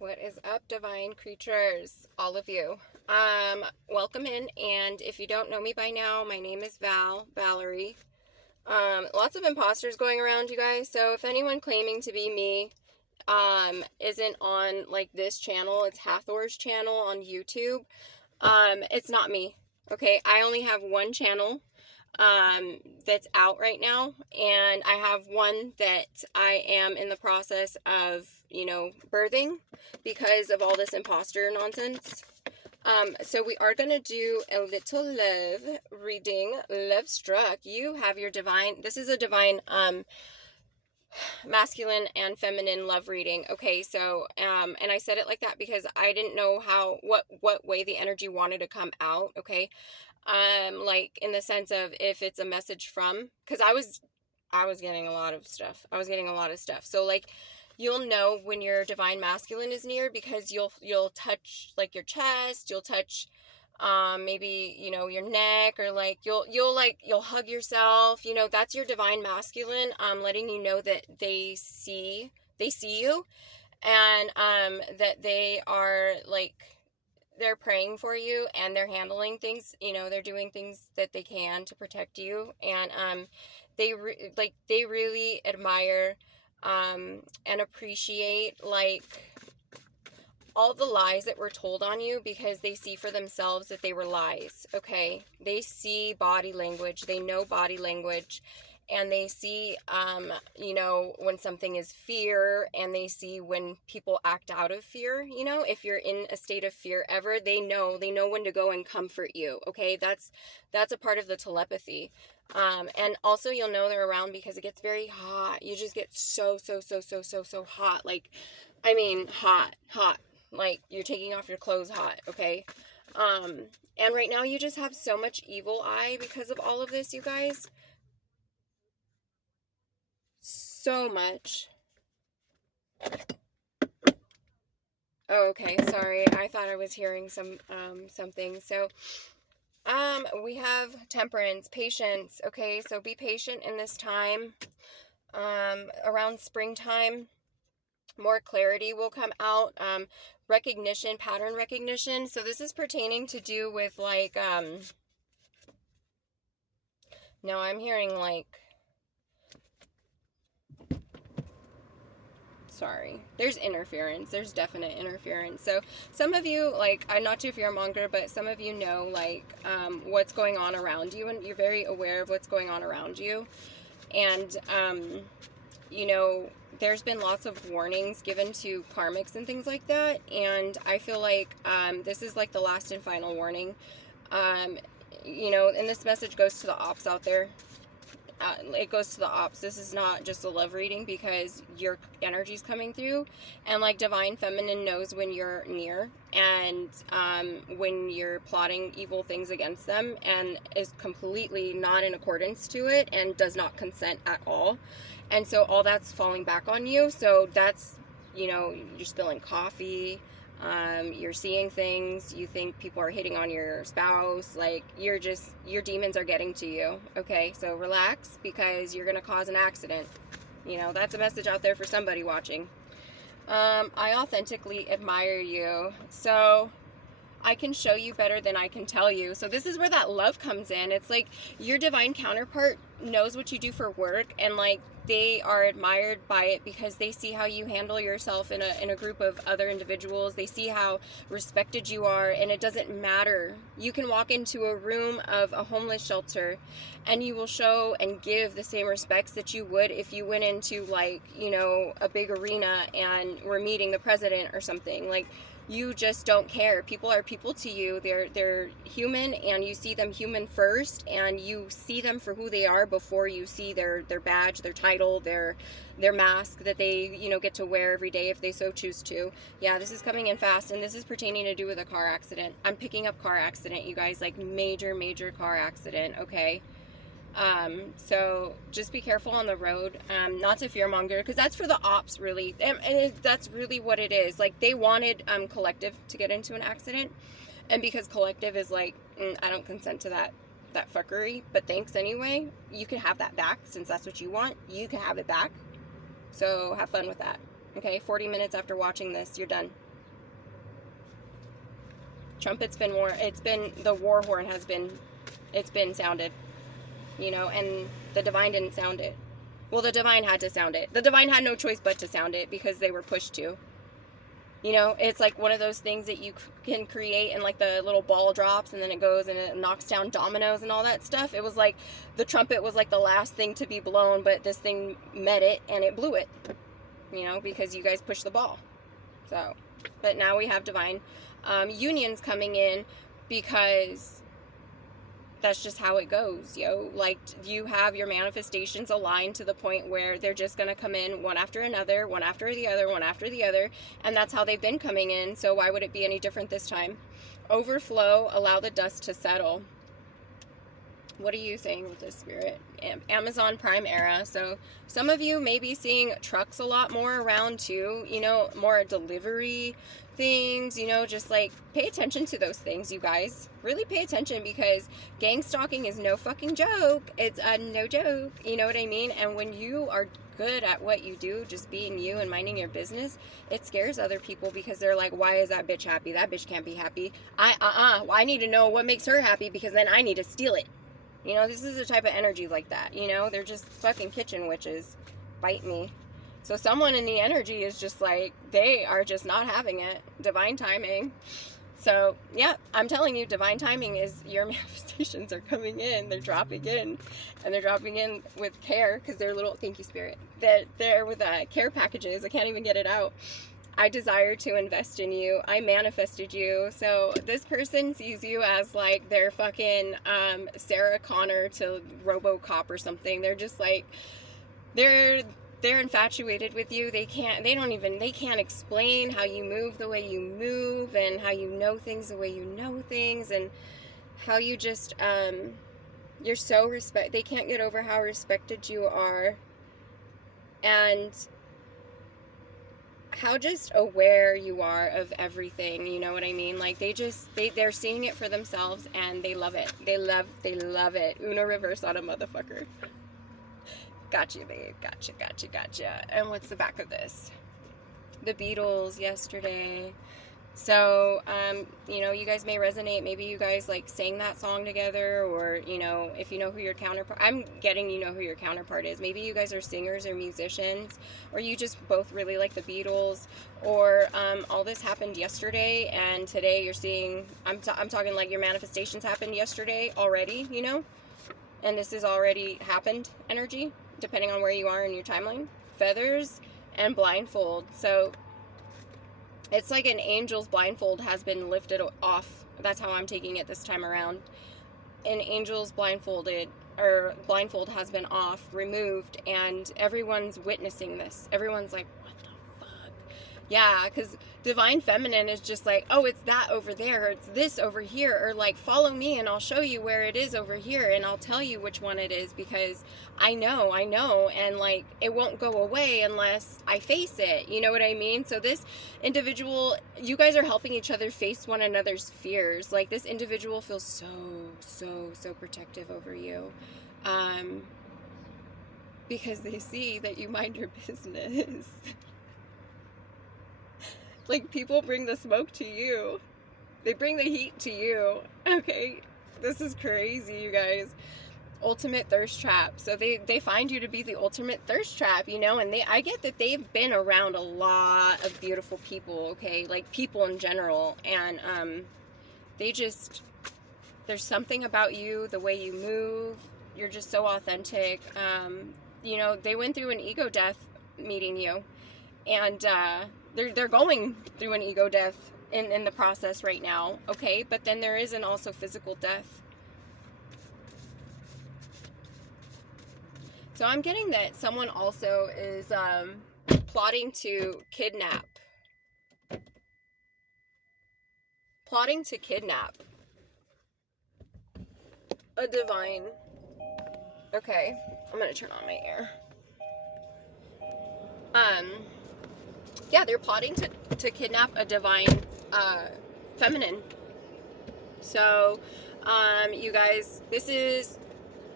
What is up, divine creatures? All of you. Welcome in, and if you don't know me by now, my name is Valerie. Lots of imposters going around, you guys, so if anyone claiming to be me, isn't on, like, this channel, it's Hathor's channel on YouTube, it's not me, okay? I only have one channel, that's out right now, and I have one that I am in the process of, birthing because of all this imposter nonsense. So we are going to do a little love reading. Love struck. You have your divine, this is a divine, masculine and feminine love reading. Okay, so and I said it like that because I didn't know what way the energy wanted to come out. Okay, like in the sense of if it's a message from, because I was getting a lot of stuff. So like you'll know when your divine masculine is near because you'll touch like your chest, you'll touch maybe your neck, or like you'll hug yourself. That's your divine masculine, letting you know that they see you, and that they are like, they're praying for you, and they're handling things, they're doing things that they can to protect you, and they really admire and appreciate like all the lies that were told on you, because they see for themselves that they were lies. Okay, they see body language, they know body language, and they see when something is fear, and they see when people act out of fear. If you're in a state of fear ever, they know when to go and comfort you. Okay, that's a part of the telepathy. And also you'll know they're around because it gets very hot. You just get so hot, like, I mean, hot, like you're taking off your clothes hot. Okay, and right now you just have so much evil eye because of all of this, you guys. So much. Oh, okay, sorry. I thought I was hearing something. So, we have temperance, patience. Okay, so be patient in this time. Around springtime, more clarity will come out. Recognition, pattern recognition. So this is pertaining to do with like, no, I'm hearing like, sorry, there's interference, there's definite interference. So some of you, like, I'm not too fearmonger, but some of you know like what's going on around you, and you're very aware of what's going on around you. And there's been lots of warnings given to karmics and things like that, and I feel like this is like the last and final warning. And this message goes to the ops out there. It goes to the ops. This is not just a love reading, because your energy's coming through, and like divine feminine knows when you're near, and when you're plotting evil things against them, and is completely not in accordance to it, and does not consent at all. And so all that's falling back on you. So that's, you're spilling coffee, you're seeing things, you think people are hitting on your spouse, like your demons are getting to you. Okay, so relax, because you're gonna cause an accident. That's a message out there for somebody watching. I authentically admire you, so I can show you better than I can tell you. So this is where that love comes in. It's like your divine counterpart knows what you do for work, and like they are admired by it because they see how you handle yourself in a group of other individuals. They see how respected you are, and it doesn't matter. You can walk into a room of a homeless shelter and you will show and give the same respects that you would if you went into like, a big arena and were meeting the president or something. Like, you just don't care. People are people to you. They're human, and you see them human first, and you see them for who they are before you see their badge, their title, their mask that they get to wear every day if they so choose to. Yeah, this is coming in fast, and this is pertaining to do with a car accident. I'm picking up car accident, you guys, like major car accident. Okay. So just be careful on the road, not to fearmonger, because that's for the ops, really, and that's really what it is. Like, they wanted collective to get into an accident, and because collective is like, I don't consent to that fuckery, but thanks anyway. You can have that back, since that's what you want. You can have it back, so have fun with that. Okay, 40 minutes after watching this, you're done. Trumpet's been the war horn has been, it's been sounded, you know, and the divine didn't sound it. Well, the divine had to sound it. The divine had no choice but to sound it because they were pushed to. You know, it's like one of those things that you can create, and like the little ball drops and then it goes and it knocks down dominoes and all that stuff. It was like the trumpet was like the last thing to be blown, but this thing met it and it blew it, you know, because you guys pushed the ball. So, but now we have divine unions coming in because that's just how it goes, yo. Like, you have your manifestations aligned to the point where they're just going to come in one after another, one after the other, one after the other. And that's how they've been coming in. So why would it be any different this time? Overflow, allow the dust to settle. What are you saying with this, Spirit? Amazon Prime era. So some of you may be seeing trucks a lot more around too, you know, more delivery things, you know, just like pay attention to those things, you guys. Really pay attention, because gang stalking is no fucking joke. It's a no joke, you know what I mean? And when you are good at what you do, just being you and minding your business, it scares other people, because they're like, why is that bitch happy? That bitch can't be happy. I need to know what makes her happy, because then I need to steal it. You know, this is the type of energy like that, you know? They're just fucking kitchen witches. Bite me. So someone in the energy is just like, they are just not having it. Divine timing. So, yeah, I'm telling you, divine timing is your manifestations are coming in. They're dropping in. And they're dropping in with care, because they're little, thank you, Spirit. They're with care packages. I can't even get it out. I desire to invest in you. I manifested you. So this person sees you as like their fucking Sarah Connor to RoboCop or something. They're just like, they're infatuated with you. They can't explain how you move the way you move, and how you know things the way you know things, and how you just you're so they can't get over how respected you are, and how just aware you are of everything, you know what I mean? Like, they're seeing it for themselves, and they love it. They love it. Uno reverse on a motherfucker. Gotcha, babe. Gotcha. And what's the back of this? The Beatles yesterday. So, you know, you guys may resonate. Maybe you guys like sang that song together, or, you know, if you know who your counterpart, I'm getting, you know who your counterpart is. Maybe you guys are singers or musicians, or you just both really like the Beatles, or all this happened yesterday, and today you're seeing, I'm talking like your manifestations happened yesterday already, you know, and this has already happened energy, depending on where you are in your timeline. Feathers and blindfold. So it's like an angel's blindfold has been lifted off. That's how I'm taking it this time around. An angel's blindfold has been off, removed, and everyone's witnessing this. Everyone's like, what the fuck? Yeah, because divine feminine is just like, oh, it's that over there, or it's this over here, or like, follow me and I'll show you where it is over here, and I'll tell you which one it is, because I know, and like, it won't go away unless I face it, you know what I mean? So this individual, you guys are helping each other face one another's fears. Like, this individual feels so protective over you, because they see that you mind your business. Like, people bring the smoke to you. They bring the heat to you. Okay, this is crazy, you guys. Ultimate thirst trap. So they find you to be the ultimate thirst trap, you know, and I get that they've been around a lot of beautiful people, okay, like people in general, and there's something about you, the way you move, you're just so authentic. You know, they went through an ego death meeting you, and they're going through an ego death in the process right now, okay, but then there is an also physical death. So I'm getting that someone also is plotting to kidnap a divine. Okay, I'm gonna turn on my air. Yeah, they're plotting to kidnap a divine feminine. So you guys, this is,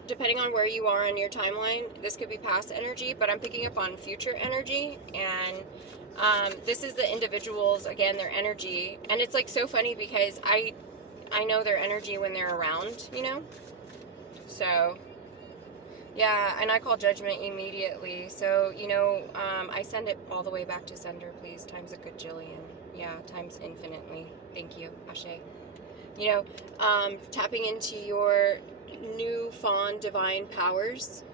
depending on where you are on your timeline, this could be past energy, but I'm picking up on future energy, and This is the individuals, again, their energy. And it's like so funny because I know their energy when they're around, you know? So, yeah, and I call judgment immediately. So, you know, I send it all the way back to sender, please, times a gajillion. Yeah, times infinitely. Thank you, Ashe. You know, tapping into your newfound divine powers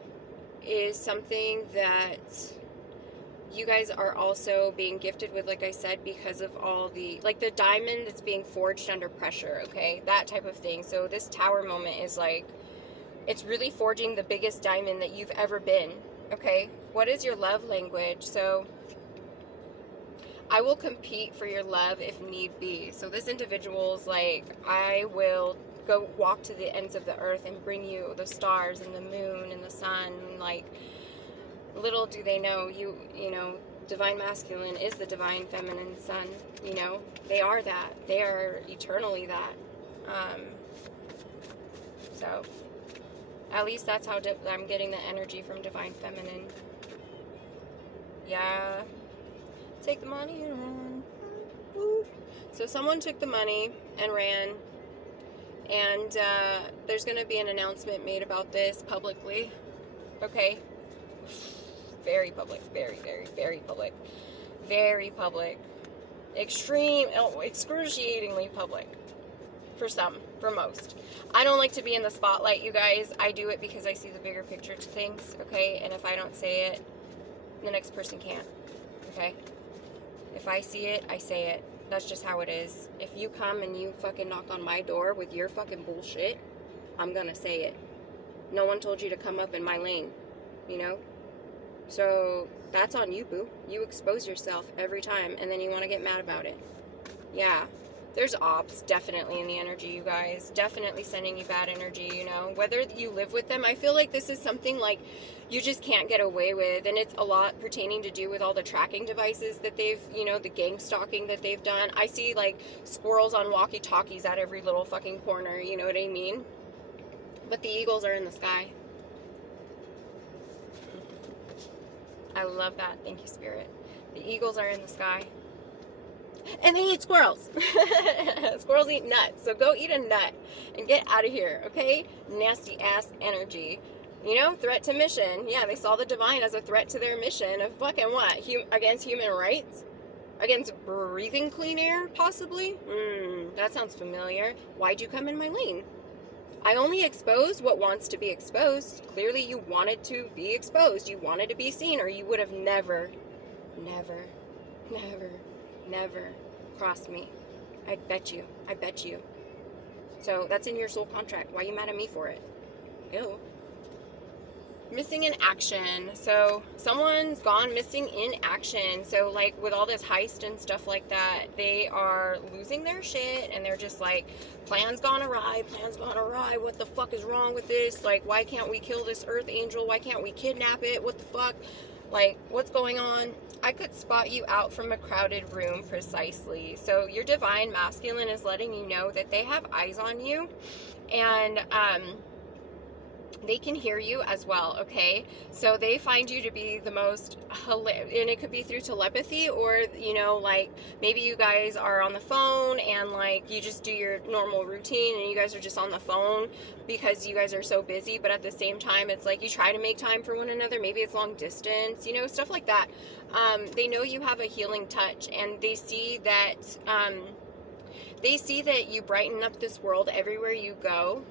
is something that you guys are also being gifted with, like I said, because of all the, like the diamond that's being forged under pressure, okay? That type of thing. So this tower moment is like, it's really forging the biggest diamond that you've ever been, okay? What is your love language? So I will compete for your love if need be. So this individual's like, I will go walk to the ends of the earth and bring you the stars and the moon and the sun. Like, little do they know, you know, divine masculine is the divine feminine sun. You know, they are that. They are eternally that. So at least that's how I'm getting the energy from divine feminine. Yeah. Take the money and run. So someone took the money and ran, and there's going to be an announcement made about this publicly. Okay? Very public. Very, very, very public. Very public. Excruciatingly public. For some. For most. I don't like to be in the spotlight, you guys. I do it because I see the bigger picture to things, okay? And if I don't say it, the next person can't. Okay? If I see it, I say it. That's just how it is. If you come and you fucking knock on my door with your fucking bullshit, I'm gonna say it. No one told you to come up in my lane, you know? So that's on you, boo. You expose yourself every time, and then you want to get mad about it. Yeah. There's ops definitely in the energy, you guys. Definitely sending you bad energy, you know. Whether you live with them, I feel like this is something like you just can't get away with. And it's a lot pertaining to do with all the tracking devices that they've, you know, the gang stalking that they've done. I see like squirrels on walkie-talkies at every little fucking corner, you know what I mean? But the eagles are in the sky. I love that. Thank you, Spirit. The eagles are in the sky. And they eat squirrels. Squirrels eat nuts. So go eat a nut and get out of here, okay? Nasty ass energy. You know, threat to mission. Yeah, they saw the divine as a threat to their mission of fucking what? Against human rights? Against breathing clean air, possibly? That sounds familiar. Why'd you come in my lane? I only expose what wants to be exposed. Clearly you wanted to be exposed. You wanted to be seen, or you would have never crossed me. I bet you. So that's in your soul contract. Why are you mad at me for it? Ew. Missing in action. So someone's gone missing in action. So like with all this heist and stuff like that, they are losing their shit and they're just like, plans gone awry, what the fuck is wrong with this? Like, why can't we kill this earth angel? Why can't we kidnap it? What the fuck? Like, what's going on? I could spot you out from a crowded room precisely. So your divine masculine is letting you know that they have eyes on you, and they can hear you as well, okay? So they find you to be the most hilarious, and it could be through telepathy, or, you know, like, maybe you guys are on the phone, and, like, you just do your normal routine, and you guys are just on the phone because you guys are so busy, but at the same time, it's like you try to make time for one another. Maybe it's long distance, you know, stuff like that. They know you have a healing touch, and they see that, you brighten up this world everywhere you go.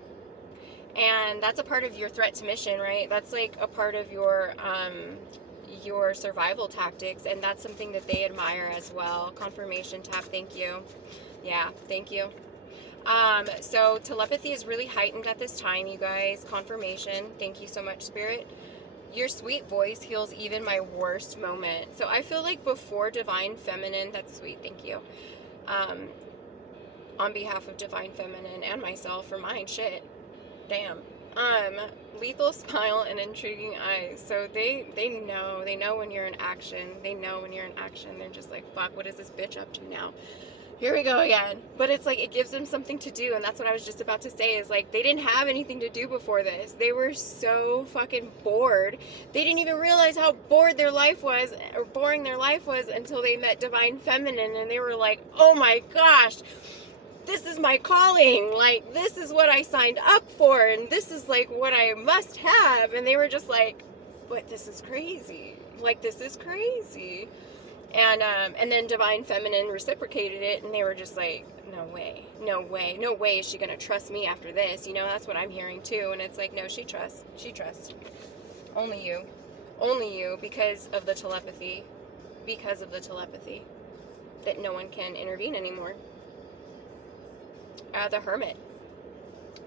And that's a part of your threat to mission, right? That's like a part of your survival tactics, and that's something that they admire as well. Confirmation tap, thank you. Yeah, thank you. So telepathy is really heightened at this time, you guys. Confirmation, thank you so much, Spirit. Your sweet voice heals even my worst moment. So I feel like before Divine Feminine, that's sweet, thank you. On behalf of Divine Feminine and myself, for mine, shit. Damn. Lethal smile and intriguing eyes. So they know when you're in action. They're just like, fuck, what is this bitch up to now? Here we go again. But it's like, it gives them something to do, and that's what I was just about to say, is like, they didn't have anything to do before this. They were so fucking bored. They didn't even realize how bored their life was, or boring their life was, until they met Divine Feminine, and they were like, oh my gosh, this is my calling. Like, this is what I signed up for, and this is like what I must have. And they were just like, but this is crazy. Like, this is crazy. And then Divine Feminine reciprocated it, and they were just like, no way, no way, no way is she gonna trust me after this. You know, that's what I'm hearing too. And it's like, no, she trusts. Only you, because of the telepathy, that no one can intervene anymore. The Hermit.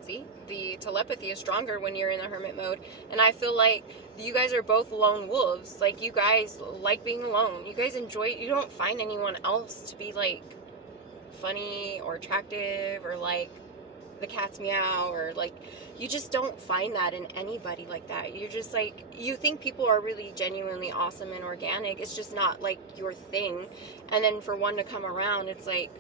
See, the telepathy is stronger when you're in the hermit mode, and I feel like you guys are both lone wolves. Like, you guys like being alone. You guys enjoy it. You don't find anyone else to be like funny or attractive, or like the cat's meow, or like, you just don't find that in anybody like that. You're just like, you think people are really genuinely awesome and organic. It's just not like your thing. And then for one to come around, it's like,